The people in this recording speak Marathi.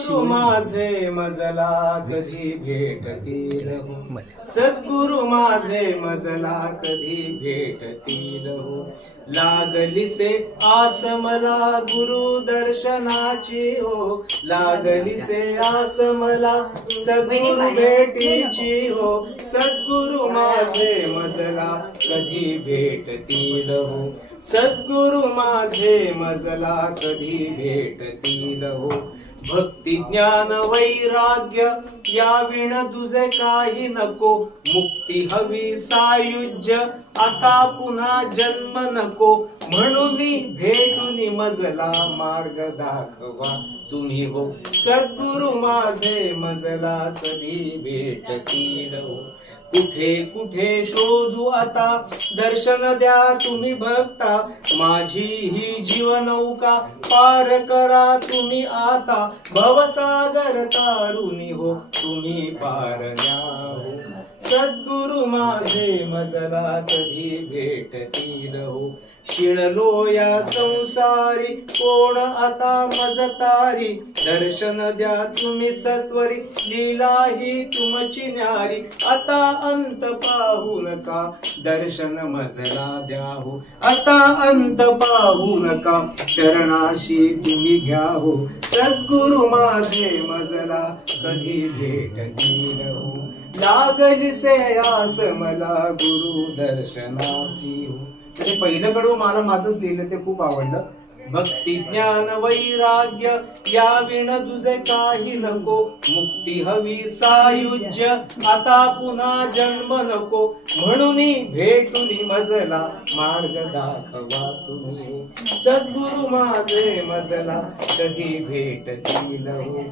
सद्गुरु माझे मजला कधी भेटतील हो, सद्गुरु माझे मजला कधी भेटतील हो. लागलीसे आस मला गुरु दर्शनाची हो, लागलीसे आस मला सद्गुरु भेटीची हो. सद्गुरु माझे मजला कधी भेटतील हो, सद्गुरु माझे मजला कधी भेटतील हो. भक्ती ज्ञान वैराग्य या विण तुझे काही नको, मुक्ती हवी सायुज्य आता पुन्हा जन्म नको. म्हणून भेटून मजला मार्ग दाखवा तुम्ही हो, सद्गुरु माझे मजला कधी भेटतील हो. कुठे कुठे शोधू आता दर्शन द्या तुम्ही भक्ता, माझी ही जीवनौका पार करा तुम्ही आता. भवसागर तारुणी हो तुम्ही पार न्या हो, सद्गुरु माझे मजला कधी भेटतील हो. शिणलो या संसारी कोण आता मजतारी, दर्शन द्या तुम्ही सत्वरी लीला ही तुमची न्यारी. आता अंत पाहू नका दर्शन मजला द्या हो, आता अंत पाहू नका चरणाशी तुम्ही घ्या हो. सद्गुरु माझे मजला कधी भेटतील हो, लागलीसे आस मला गुरु दर्शनाची हो. ते पहिलं कडवं मला माझंच लिहिलं ते खूप आवडलं. भक्ती ज्ञान वैराग्य या विण तुझे काही नको, मुक्ती हवी सायुज्य आता पुन्हा जन्म नको. म्हणून भेटून मजला मार्ग दाखवा तुम्ही हो, सद्गुरु माझे मजला कधी भेटतील हो.